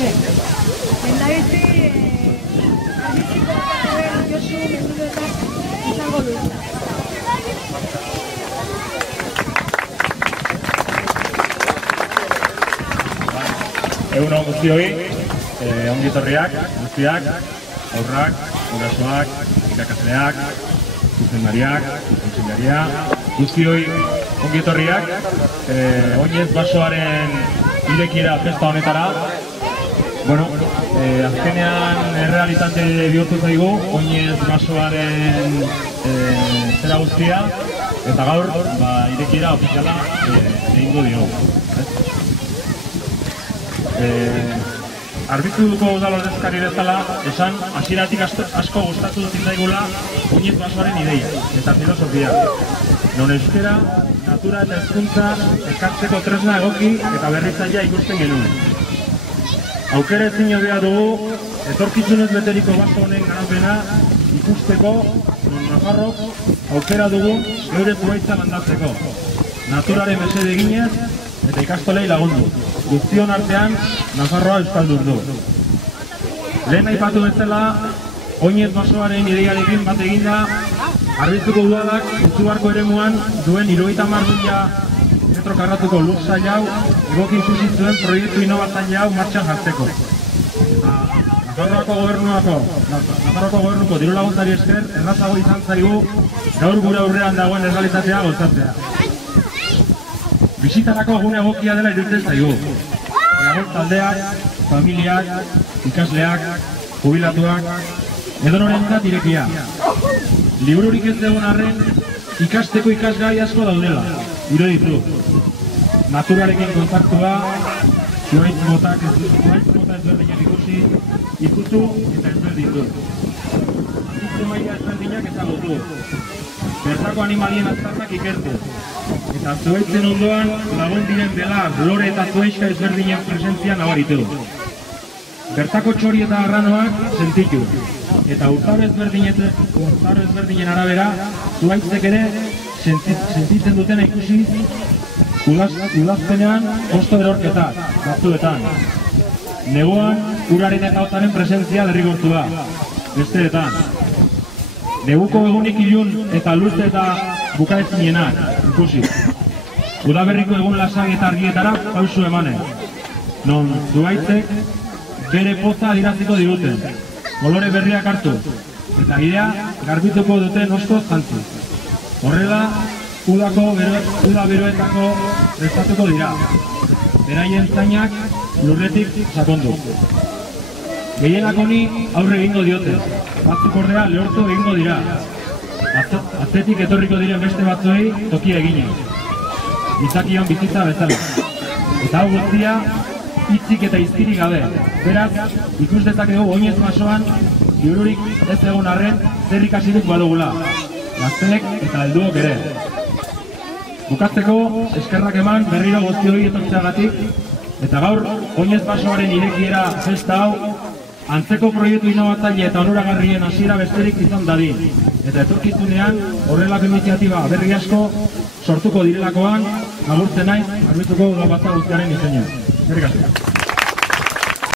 Lehendabizi, arbiziko duen Josu menduetan izango du. Egun hon guztioi, ongitorriak, guztiak, aurrak, gurasoak, irakasleak, zuzendariak, kontseilaria, guztioi ongitorriak, oinez basoaren irekiera festa honetara. Bueno, azkenean errealitate bihurtu zaigu, oinez basoaren zera guztia, eta gaur irekiera ofiziala egingo diogu. Arbitzuko udal ordezkari bezala, esan hasieratik asko gustatu zitzaigula oinez basoaren ideia eta filosofia. Non euskera, natura eta hezkuntza ekartzeko tresna egoki eta berritzailea ikusten genuen. Aukera ezin hobea dugu, etorkizunez beteriko baso honen garapena ikusteko, non Nafarrok aukera dugu geure zuhaitza landatzeko. Naturaren mesede eginez eta ikastolei lagundu. Guztion artean, Nafarroa euskaldun du. Lehen aipatu bezala, oinez basoaren ideiarekin bat eginda, Arbitzuko udalak Utzubarko eremuan duen 70.000 metro karratuko lursail hau egokin zuzitzuen proiektu inobatzaile hau martxan jartzeko. Nafarroako gobernuko diru laguntzari esker, errazago izan zaigu gaur gure aurrean dagoen errealitatea gauzatzea. Bisitarako gune egokia dela iruditzen zaigu. Lagun taldeak, familiak, ikasleak, jubilatuak, edonorentzat irekia. Libururik ez egon arren, ikasteko ikasgai asko daudela, iruditu. Naturarekin kontaktua, zuhaitz mota ezberdinak ikusi, ikutu eta ezberdindu. Azizte maila ezberdinak ezagutu. Bertako animalien aztarnak ikertu. Eta zuhaitzen ondoan lagun diren belar, lore eta zuhaixka ezberdinen presentzia nabaritu. Bertako txori eta arranoak sentitu. Eta urtaro ezberdinen arabera, zuhaitzek ere sentitzen dutena ikusi udazkenean osto erorketak, batzuetan. Neguan, uraren eta hotaren presentzia derrigortua, besteetan. Neguko egunik ilun eta luze eta bukaezinenak, ikusi. Udaberriko egun lasai eta argietara pausu emanen. Non zuhaitzek bere poza adiraziko diguten, kolore berriak hartu, eta gidea garbituko duten oskoz jantzi. Horrela, uda beroetako prestatuko dira. Beraien zainak lurretik sakondu. Gehienak honi aurre egingo diote, batzuk ordea lehortu egingo dira. Atzetik etorriko diren beste batzuei tokia eginez. Gizakion bizitza bezala. Eta hau guztia, hitzik eta izkirik gabe. Beraz, ikus dezakegu oinez basoan, libururik ez egon arren, zer ikasirik badugula. Gazteek eta helduok ere. Bukatzeko, eskerrak eman berriro guztioi etortzeagatik, eta gaur, oinez basoaren irekiera festa hau, antzeko proiektu inobatzaile eta onuragarrien hasiera besterik izan dadin. Eta etorkizunean, horrelako iniziatiba berri asko sortuko direlakoan, agurtzen naiz, Arbitzuko udal batzar guztiaren izena. Eskerrik asko.